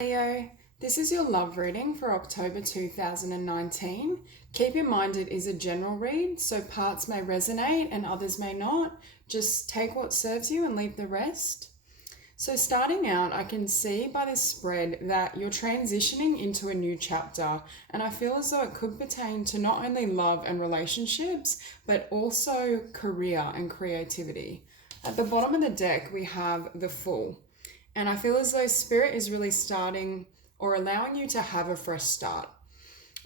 Leo, this is your love reading for October 2019. Keep in mind it is a general read, so parts may resonate and others may not. Just take what serves you and leave the rest. So starting out, I can see by this spread that you're transitioning into a new chapter, and I feel as though it could pertain to not only love and relationships, but also career and creativity. At the bottom of the deck, we have the Fool. And I feel as though Spirit is really starting or allowing you to have a fresh start.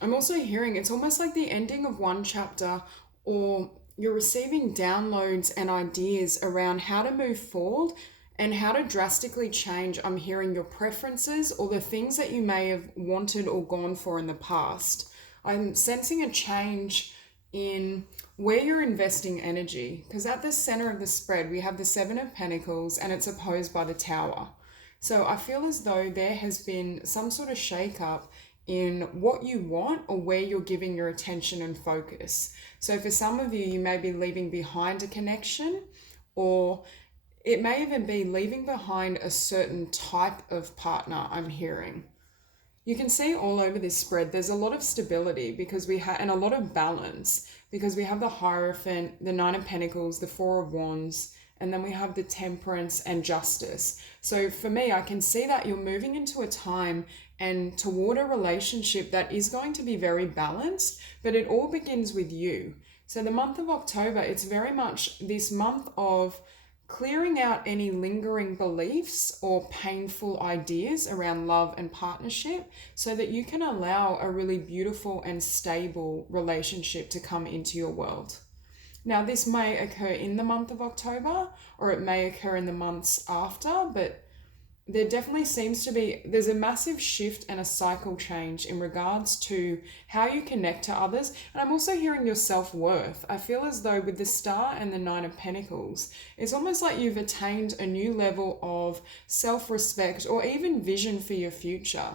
I'm also hearing it's almost like the ending of one chapter, or you're receiving downloads and ideas around how to move forward and how to drastically change. I'm hearing your preferences or the things that you may have wanted or gone for in the past. I'm sensing a change in where you're investing energy, because at the center of the spread we have the Seven of Pentacles and it's opposed by the Tower. So I feel as though there has been some sort of shake-up in what you want or where you're giving your attention and focus. So for some of you, you may be leaving behind a connection, or it may even be leaving behind a certain type of partner, I'm hearing. You can see all over this spread, there's a lot of stability because we have, and a lot of balance, because we have the Hierophant, the Nine of Pentacles, the Four of Wands, and then we have the Temperance and Justice. So for me, I can see that you're moving into a time and toward a relationship that is going to be very balanced, but it all begins with you. So the month of October, it's very much this month of clearing out any lingering beliefs or painful ideas around love and partnership so that you can allow a really beautiful and stable relationship to come into your world. Now, this may occur in the month of October or it may occur in the months after, but there definitely seems to be, there's a massive shift and a cycle change in regards to how you connect to others. And I'm also hearing your self-worth. I feel as though with the Star and the Nine of Pentacles, it's almost like you've attained a new level of self-respect or even vision for your future.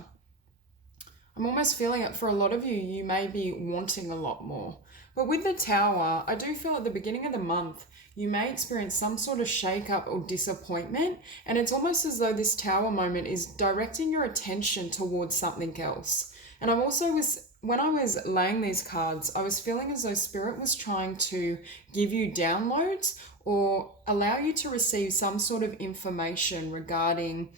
I'm almost feeling it for a lot of you, you may be wanting a lot more. But with the Tower, I do feel at the beginning of the month, you may experience some sort of shake-up or disappointment. And it's almost as though this Tower moment is directing your attention towards something else. And when I was laying these cards, I was feeling as though Spirit was trying to give you downloads or allow you to receive some sort of information regarding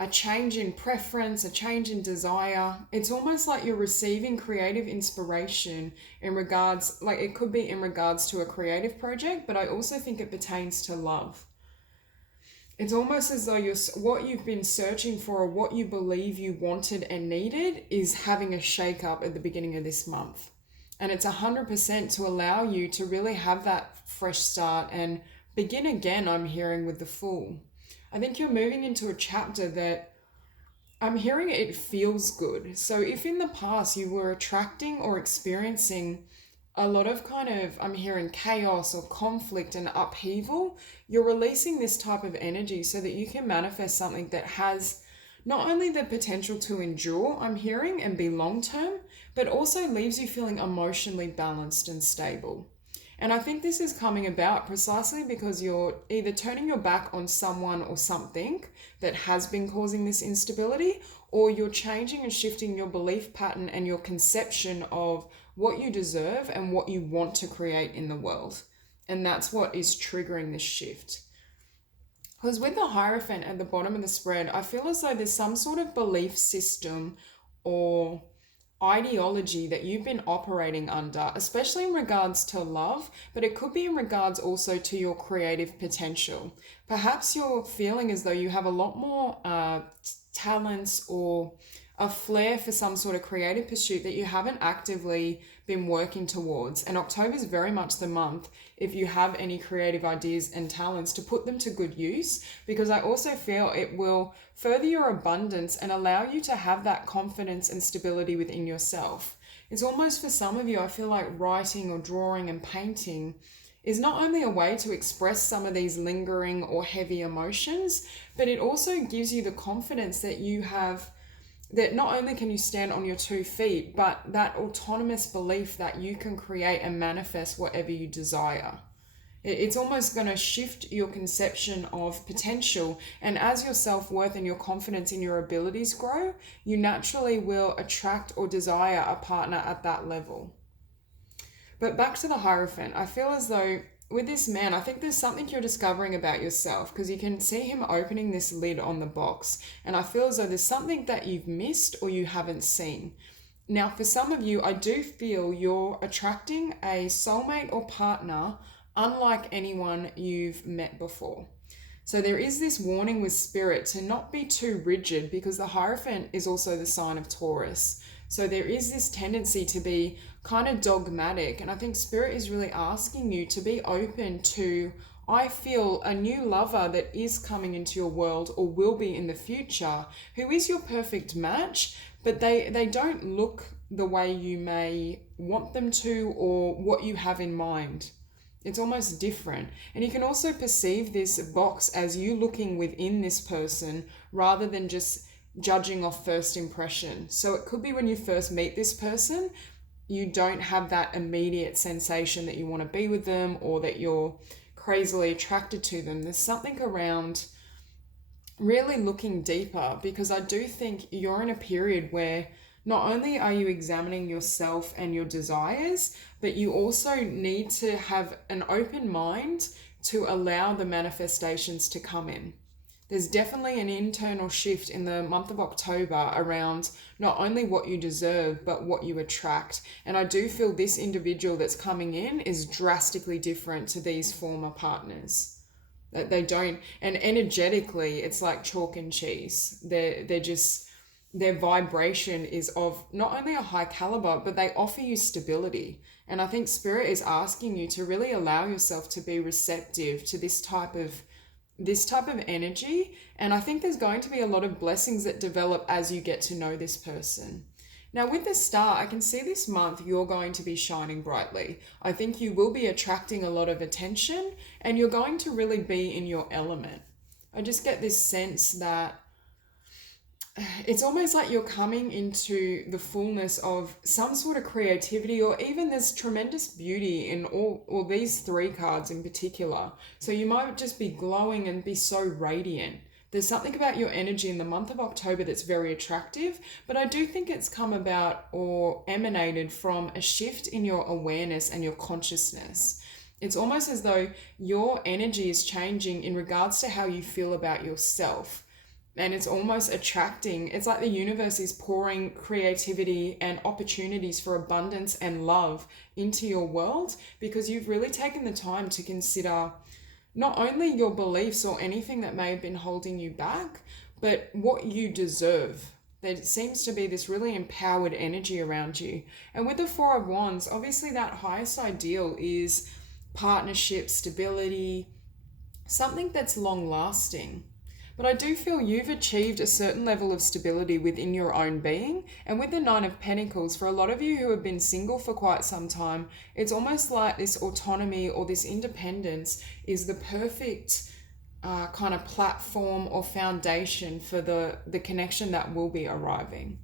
a change in preference, a change in desire. It's almost like you're receiving creative inspiration in regards, like it could be in regards to a creative project, but I also think it pertains to love. It's almost as though what you've been searching for or what you believe you wanted and needed is having a shake up at the beginning of this month. And it's 100% to allow you to really have that fresh start and begin again, I'm hearing, with the Fool. I think you're moving into a chapter that I'm hearing it feels good. So if in the past you were attracting or experiencing a lot of I'm hearing chaos or conflict and upheaval, you're releasing this type of energy so that you can manifest something that has not only the potential to endure, I'm hearing, and be long-term, but also leaves you feeling emotionally balanced and stable. And I think this is coming about precisely because you're either turning your back on someone or something that has been causing this instability, or you're changing and shifting your belief pattern and your conception of what you deserve and what you want to create in the world. And that's what is triggering this shift. Because with the Hierophant at the bottom of the spread, I feel as though there's some sort of belief system or ideology that you've been operating under, especially in regards to love, but it could be in regards also to your creative potential. Perhaps you're feeling as though you have a lot more talents or a flair for some sort of creative pursuit that you haven't actively been working towards. And October is very much the month, if you have any creative ideas and talents, to put them to good use, because I also feel it will further your abundance and allow you to have that confidence and stability within yourself. It's almost, for some of you, I feel like writing or drawing and painting is not only a way to express some of these lingering or heavy emotions, but it also gives you the confidence that you have, that not only can you stand on your 2 feet, but that autonomous belief that you can create and manifest whatever you desire. It's almost going to shift your conception of potential. And as your self-worth and your confidence in your abilities grow, you naturally will attract or desire a partner at that level. But back to the Hierophant, I feel as though with this man, I think there's something you're discovering about yourself, because you can see him opening this lid on the box. And I feel as though there's something that you've missed or you haven't seen. Now, for some of you, I do feel you're attracting a soulmate or partner unlike anyone you've met before. So there is this warning with Spirit to not be too rigid, because the Hierophant is also the sign of Taurus. So there is this tendency to be kind of dogmatic. And I think Spirit is really asking you to be open to, I feel, a new lover that is coming into your world or will be in the future, who is your perfect match, but they don't look the way you may want them to or what you have in mind. It's almost different. And you can also perceive this box as you looking within this person rather than just judging off first impression. So it could be when you first meet this person, you don't have that immediate sensation that you want to be with them or that you're crazily attracted to them. There's something around really looking deeper, because I do think you're in a period where not only are you examining yourself and your desires, but you also need to have an open mind to allow the manifestations to come in. There's definitely an internal shift in the month of October around not only what you deserve, but what you attract. And I do feel this individual that's coming in is drastically different to these former partners. That they don't, and energetically, it's like chalk and cheese. They're just, their vibration is of not only a high caliber, but they offer you stability. And I think Spirit is asking you to really allow yourself to be receptive to this type of energy. And I think there's going to be a lot of blessings that develop as you get to know this person. Now with the star, I can see this month you're going to be shining brightly. I think you will be attracting a lot of attention and you're going to really be in your element. I just get this sense that it's almost like you're coming into the fullness of some sort of creativity, or even there's tremendous beauty in all these three cards in particular. So you might just be glowing and be so radiant. There's something about your energy in the month of October that's very attractive, but I do think it's come about or emanated from a shift in your awareness and your consciousness. It's almost as though your energy is changing in regards to how you feel about yourself. And it's almost attracting, it's like the universe is pouring creativity and opportunities for abundance and love into your world, because you've really taken the time to consider not only your beliefs or anything that may have been holding you back, but what you deserve. There seems to be this really empowered energy around you. And with the Four of Wands, obviously that highest ideal is partnership, stability, something that's long lasting. But I do feel you've achieved a certain level of stability within your own being. And with the Nine of Pentacles, for a lot of you who have been single for quite some time, it's almost like this autonomy or this independence is the perfect kind of platform or foundation for the connection that will be arriving.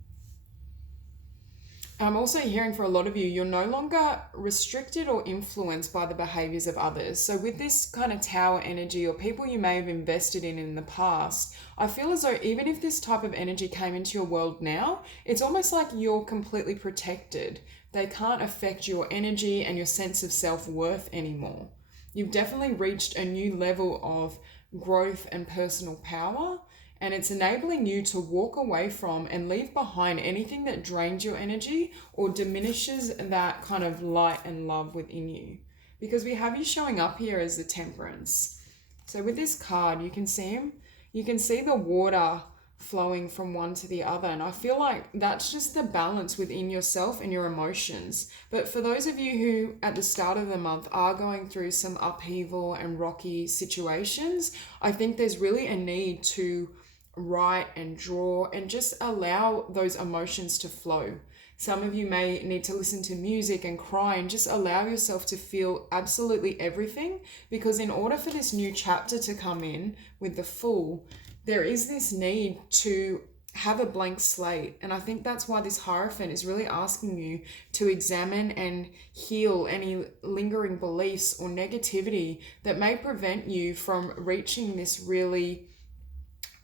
I'm also hearing for a lot of you, you're no longer restricted or influenced by the behaviors of others. So with this kind of tower energy or people you may have invested in the past, I feel as though even if this type of energy came into your world now, it's almost like you're completely protected. They can't affect your energy and your sense of self-worth anymore. You've definitely reached a new level of growth and personal power. And it's enabling you to walk away from and leave behind anything that drains your energy or diminishes that kind of light and love within you. Because we have you showing up here as the Temperance. So with this card, you can see him. You can see the water flowing from one to the other. And I feel like that's just the balance within yourself and your emotions. But for those of you who at the start of the month are going through some upheaval and rocky situations, I think there's really a need to write and draw and just allow those emotions to flow. Some of you may need to listen to music and cry and just allow yourself to feel absolutely everything, because in order for this new chapter to come in with the Fool, there is this need to have a blank slate. And I think that's why this Hierophant is really asking you to examine and heal any lingering beliefs or negativity that may prevent you from reaching this really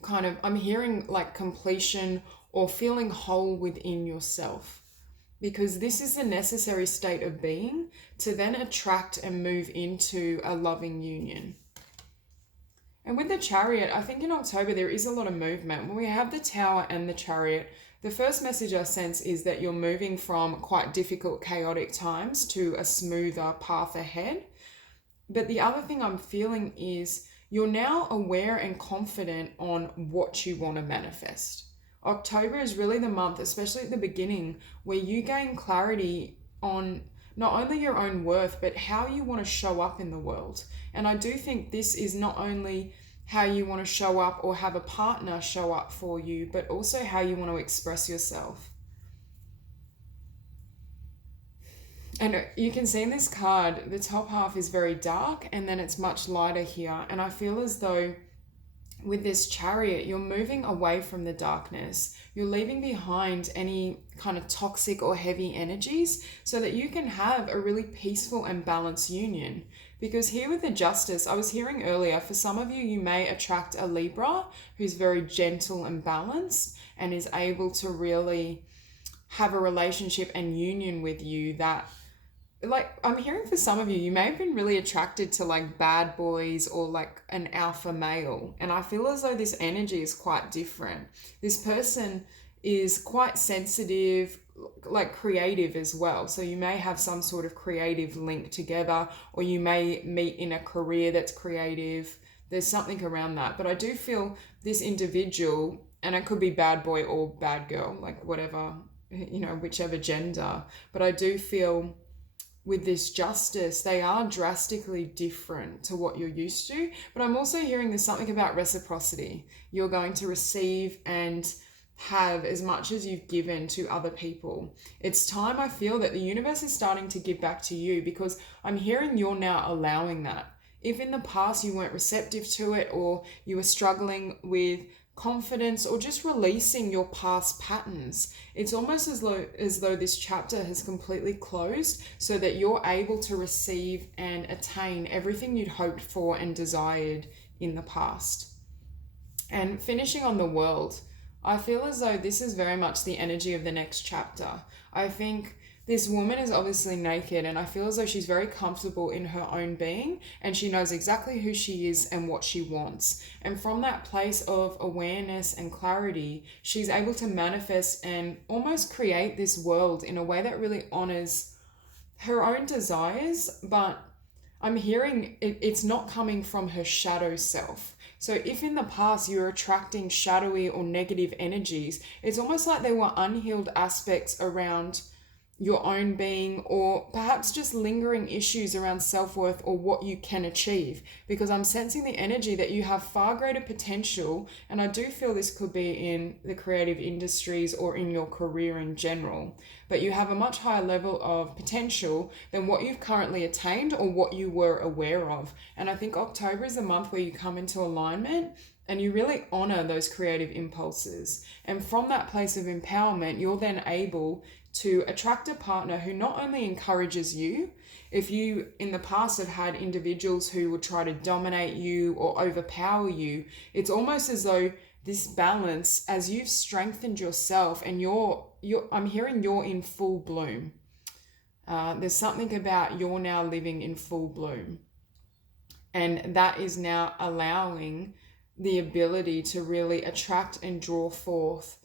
kind of, I'm hearing like completion or feeling whole within yourself. Because this is the necessary state of being to then attract and move into a loving union. And with the Chariot, I think in October there is a lot of movement. When we have the Tower and the Chariot, the first message I sense is that you're moving from quite difficult, chaotic times to a smoother path ahead. But the other thing I'm feeling is you're now aware and confident on what you want to manifest. October is really the month, especially at the beginning, where you gain clarity on not only your own worth, but how you want to show up in the world. And I do think this is not only how you want to show up or have a partner show up for you, but also how you want to express yourself. And you can see in this card, the top half is very dark and then it's much lighter here. And I feel as though with this Chariot, you're moving away from the darkness. You're leaving behind any kind of toxic or heavy energies so that you can have a really peaceful and balanced union. Because here with the Justice, I was hearing earlier, for some of you, you may attract a Libra who's very gentle and balanced and is able to really have a relationship and union with you that, like, I'm hearing for some of you, you may have been really attracted to like bad boys or like an alpha male. And I feel as though this energy is quite different. This person is quite sensitive, like creative as well. So you may have some sort of creative link together, or you may meet in a career that's creative. There's something around that. But I do feel this individual, and it could be bad boy or bad girl, like whatever, whichever gender. But I do feel with this Justice, they are drastically different to what you're used to. But I'm also hearing there's something about reciprocity. You're going to receive and have as much as you've given to other people. It's time, I feel, that the universe is starting to give back to you, because I'm hearing you're now allowing that. If in the past you weren't receptive to it, or you were struggling with confidence or just releasing your past patterns, it's almost as though this chapter has completely closed so that you're able to receive and attain everything you'd hoped for and desired in the past. And finishing on the World, I feel as though this is very much the energy of the next chapter. I think this woman is obviously naked, and I feel as though she's very comfortable in her own being, and she knows exactly who she is and what she wants. And from that place of awareness and clarity, she's able to manifest and almost create this world in a way that really honors her own desires. But I'm hearing it's not coming from her shadow self. So if in the past you're attracting shadowy or negative energies, it's almost like there were unhealed aspects around your own being, or perhaps just lingering issues around self-worth or what you can achieve. Because I'm sensing the energy that you have far greater potential, and I do feel this could be in the creative industries or in your career in general, but you have a much higher level of potential than what you've currently attained or what you were aware of. And I think October is the month where you come into alignment and you really honor those creative impulses. And from that place of empowerment, you're then able to attract a partner who not only encourages you. If you in the past have had individuals who would try to dominate you or overpower you, it's almost as though this balance, as you've strengthened yourself and I'm hearing you're in full bloom. There's something about you're now living in full bloom. And that is now allowing the ability to really attract and draw forth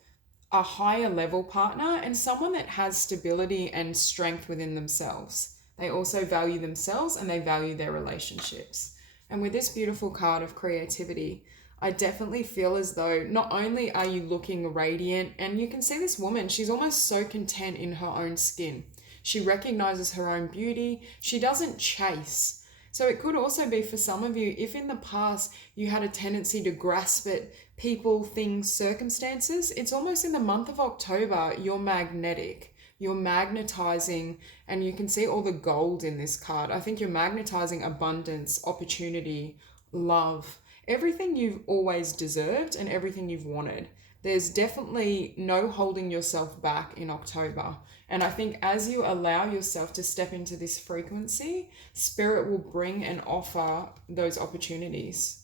a higher level partner, and someone that has stability and strength within themselves. They also value themselves and they value their relationships. And with this beautiful card of creativity, I definitely feel as though not only are you looking radiant, and you can see this woman, she's almost so content in her own skin. She recognizes her own beauty. She doesn't chase. So it could also be for some of you, if in the past you had a tendency to grasp at people, things, circumstances, it's almost in the month of October, you're magnetic. You're magnetizing, and you can see all the gold in this card. I think you're magnetizing abundance, opportunity, love, everything you've always deserved and everything you've wanted. there's definitely no holding yourself back in October. And I think as you allow yourself to step into this frequency, Spirit will bring and offer those opportunities.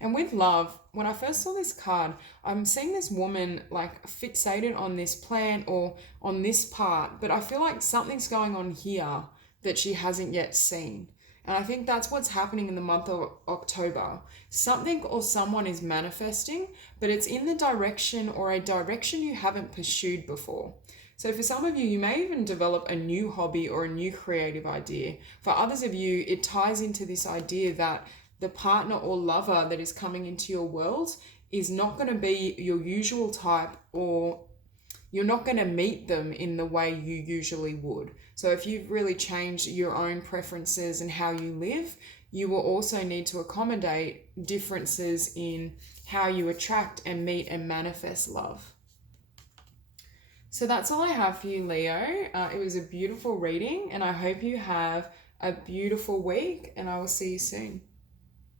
And with love, when I first saw this card, I'm seeing this woman like fixated on this plant or on this part, but I feel like something's going on here that she hasn't yet seen. And I think that's what's happening in the month of October. Something or someone is manifesting, but it's in the direction or a direction you haven't pursued before. So for some of you, you may even develop a new hobby or a new creative idea. For others of you, it ties into this idea that the partner or lover that is coming into your world is not going to be your usual type, or you're not going to meet them in the way you usually would. So if you've really changed your own preferences and how you live, you will also need to accommodate differences in how you attract and meet and manifest love. So that's all I have for you, Leo. It was a beautiful reading, and I hope you have a beautiful week, and I will see you soon.